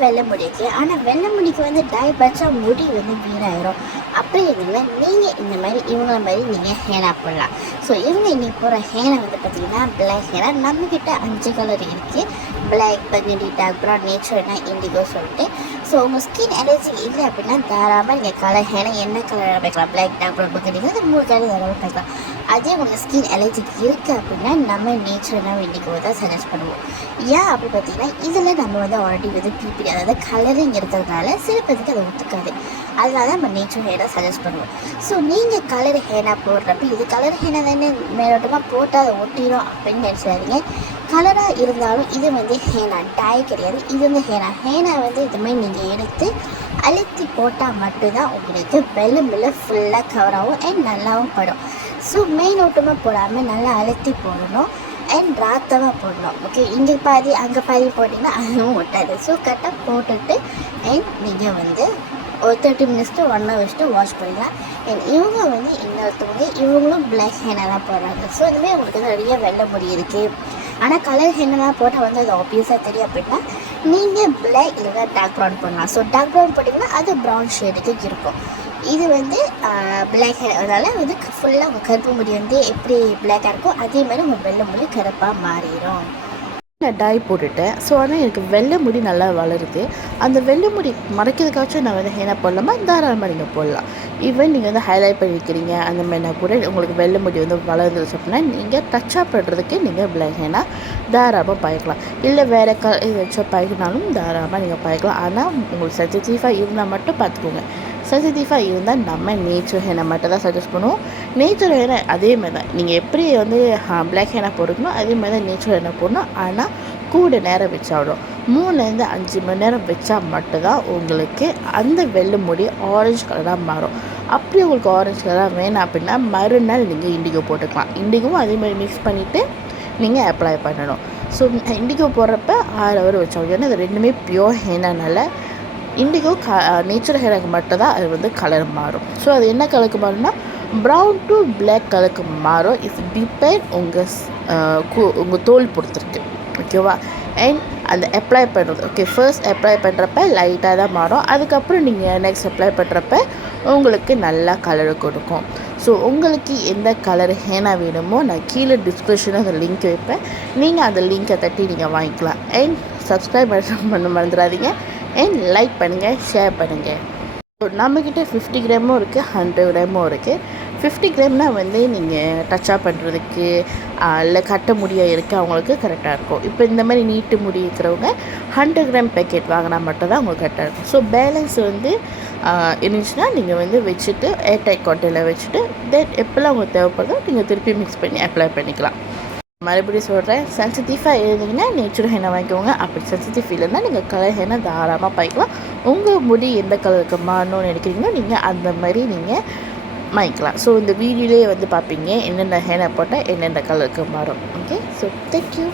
வெள்ளை முடிக்கு. ஆனால் வெள்ளை முடிக்கு வந்து டை வச்சா முடி வந்து வீணாயிரும். அப்படி இல்லைன்னா நீங்கள் இந்த மாதிரி இவங்கள மாதிரி நீங்கள் ஹேனா போடலாம். ஸோ இவங்க இன்றைக்கி போகிற ஹேனா வந்து பார்த்திங்கன்னா பிளாக் ஹேனா. நம்மக்கிட்ட 5 கலர் இருக்குது. பிளாக், பர்கண்டி, டார்க் ப்ரௌன், நேச்சுரல்னா இண்டிகோ சொல்லிட்டு. ஸோ உங்கள் ஸ்கின் அலர்ஜி இல்லை அப்படின்னா தாராளமாக நீங்கள் கலர் ஹேனா என்ன கலர் வைக்கலாம். பிளாக், டார்க் ப்ரௌன், பர்கண்டி அந்த 3 கலர் தாராளமாக வைக்கலாம். அதே உங்களுக்கு ஸ்கின் அலர்ஜி இருக்குது அப்படின்னா நம்ம நேச்சுரலாக இண்டிகோ தான் சஜஸ்ட் பண்ணுவோம். ஏன் அப்படி பார்த்தீங்கன்னா இதில் நம்ம வந்து ஆல்ரெடி வந்து பிபிடி அதாவது கலரிங் இருக்கிறதுனால சில பேருக்கு அதை ஒத்துக்காது. அதனால நம்ம நேச்சுரல் ஹேனா சஜஸ்ட் பண்ணுவோம். ஸோ நீங்கள் கலர் ஹேனா போடுறப்ப இது கலர் ஹேனா தானே மேலோட்டமாக போட்டால் அதை ஒட்டிடும் அப்படின்னு நினச்சாதீங்க. கலராக இருந்தாலும் இது வந்து ஹேனா, டை கிடையாது. இது வந்து ஹேனா வந்து இதுமாதிரி நீங்கள் எடுத்து அழுத்தி போட்டால் மட்டும்தான் உங்களுக்கு வெள்ளை ஃபுல்லாக கவர் ஆகும் அண்ட் நல்லாவும் படும். ஸோ மேலோட்டமாக போடாமல் நல்லா அழுத்தி போடணும் அண்ட் ராத்தமாக போடணும். ஓகே, இங்கே பாதி அங்கே பாதி போட்டிங்கன்னா அதுவும் ஒட்டாது. ஸோ கரெக்டாக போட்டுட்டு அண்ட் நீங்கள் வந்து ஒரு 30 minutes to 1 hour வச்சுட்டு வாஷ் பண்ணிடலாம். அண்ட் இவங்க வந்து இன்னொருத்தவங்க இவங்களும் பிளாக் ஹேனா தான் போடுறாங்க. ஸோ இதுமாதிரி உங்களுக்கு வந்து நிறைய வெள்ளை முடி இருக்குது. ஆனால் கலர் ஹேனெல்லாம் போட்டால் வந்து அது ஆப்வியஸாக தெரியும் அப்படின்னா நீங்கள் பிளாக் இல்லைன்னா டார்க் ப்ரௌன் பண்ணலாம். ஸோ டார்க் ப்ரௌன் போட்டிங்கன்னா அது ப்ரௌன் ஷேடுக்கு இருக்கும். இது வந்து பிளாக் ஹேர், அதனால் வந்து ஃபுல்லாக உங்கள் கருப்பு முடி வந்து எப்படி பிளாக்காக இருக்கோ அதே மாதிரி உங்கள் வெள்ளை முடி கருப்பாக மாறிடும். நான் டை போட்டுட்டேன். ஸோ ஆனால் எனக்கு வெள்ளை முடி நல்லா வளருது. அந்த வெள்ளை முடி மறைக்கிறதுக்காச்சும் நான் வந்து ஹேனா போடலாமா? தாராளமாக நீங்கள் போடலாம். ஈவன் நீங்கள் வந்து ஹைலைட் பண்ணிக்கிறீங்க அந்த மாதிரினா கூட உங்களுக்கு வெள்ளை முடி வந்து வளர்ந்துருச்சு அப்படின்னா நீங்கள் டச்அப் பண்ணுறதுக்கு நீங்கள் பிளாக் ஹேனா தாராளமாக பாய்க்கலாம். இல்லை வேறு ஏதாச்சும் பாய்க்கினாலும் தாராளமாக நீங்கள் பாய்க்கலாம். ஆனால் உங்களுக்கு சென்சிட்டிவாக இருந்தால் மட்டும் பார்த்துக்கோங்க. சென்சிட்டிவாக இருந்தால் நம்ம நேச்சுரல் ஹேனா மட்டும் தான் சஜஸ்ட் பண்ணுவோம். நேச்சுரல் ஹேனா அதே மாதிரி தான் நீங்கள் எப்படி வந்து பிளாக் ஹேனா போட்டுக்கணும் அதே மாதிரி தான் நேச்சுரல் ஹேனா போடணும். ஆனால் கூட நேரம் வச்சாவிடும். 3லேருந்து 5 மணி நேரம் வச்சா மட்டும்தான் உங்களுக்கு அந்த வெள்ளை முடி ஆரஞ்சு கலராக மாறும். அப்படி உங்களுக்கு ஆரஞ்சு கலராக வேணாம் அப்படின்னா மறுநாள் நீங்கள் இண்டிகோ போட்டுக்கலாம். இண்டிகோவும் அதே மாதிரி மிக்ஸ் பண்ணிவிட்டு நீங்கள் அப்ளை பண்ணணும். ஸோ இண்டிகோ போடுறப்ப 6 hour வச்சாவிடும். ஏன்னா அது ரெண்டுமே பியோர் ஹேனானால இண்டிகோ நேச்சுரல் ஹேருக்கு மட்டும்தான் அது வந்து கலர் மாறும். ஸோ அது என்ன கலருக்கு மாறும்னா ப்ரௌன் டு பிளாக் கலருக்கு மாறும். இட்ஸ் டிபெண்ட் உங்கள் தோல் பொறுத்திருக்கு. ஓகேவா? அண்ட் அந்த அப்ளை பண்ணுறது ஓகே ஃபர்ஸ்ட் அப்ளை பண்ணுறப்ப லைட்டாக தான் மாறும். அதுக்கப்புறம் நீங்கள் நெக்ஸ்ட் அப்ளை பண்ணுறப்ப உங்களுக்கு நல்லா கலர் கொடுக்கும். ஸோ உங்களுக்கு எந்த கலர் ஹேனா வேணுமோ நான் கீழே டிஸ்கிரிப்ஷனில் அந்த லிங்க் வைப்பேன். நீங்கள் அந்த லிங்கை தட்டி நீங்கள் வாங்கிக்கலாம். அண்ட் சப்ஸ்கிரைப் பண்ண மறந்துடாதீங்க. அண்ட் லைக் பண்ணுங்கள், ஷேர் பண்ணுங்கள். ஸோ நம்மக்கிட்ட 50 கிராமும் இருக்குது, 100 கிராமும் இருக்குது. 50 கிராம்னா வந்து நீங்கள் டச்அப் பண்ணுறதுக்கு இல்லை கட்ட முடியாக இருக்குது அவங்களுக்கு கரெக்டாக இருக்கும். இப்போ இந்த மாதிரி நீட்டு முடி இருக்கிறவங்க 100 கிராம் பேக்கெட் வாங்கினா மட்டும்தான் உங்களுக்கு கரெக்டாக இருக்கும். ஸோ பேலன்ஸ் வந்து இருந்துச்சுன்னா நீங்கள் வந்து வச்சுட்டு ஏர்டைட் காட்டனில் வச்சுட்டு தென் எப்போல்லாம் உங்களுக்கு தேவைப்படுதோ நீங்கள் திருப்பி மிக்ஸ் பண்ணி அப்ளை பண்ணிக்கலாம். மறுபடியும் சொல்கிறேன், சென்சிட்டிவாக இருந்தீங்கன்னா நேச்சுரல் ஹேனா வாங்கிக்கோங்க. அப்படி சென்சிட்டிவ் இல்லைன்னா நீங்கள் கலர் ஹேனா தாராளமாக பாய்க்கலாம். உங்கள் முடி எந்த கலருக்கு மாறணும்னு நினைக்கிறீங்களோ நீங்கள் அந்த மாதிரி நீங்கள் வாங்கிக்கலாம். ஸோ இந்த வீடியோலேயே வந்து பார்ப்பீங்க என்னென்ன ஹேனா போட்டால் என்னென்ன கலருக்கு மாறும். Okay, so thank you.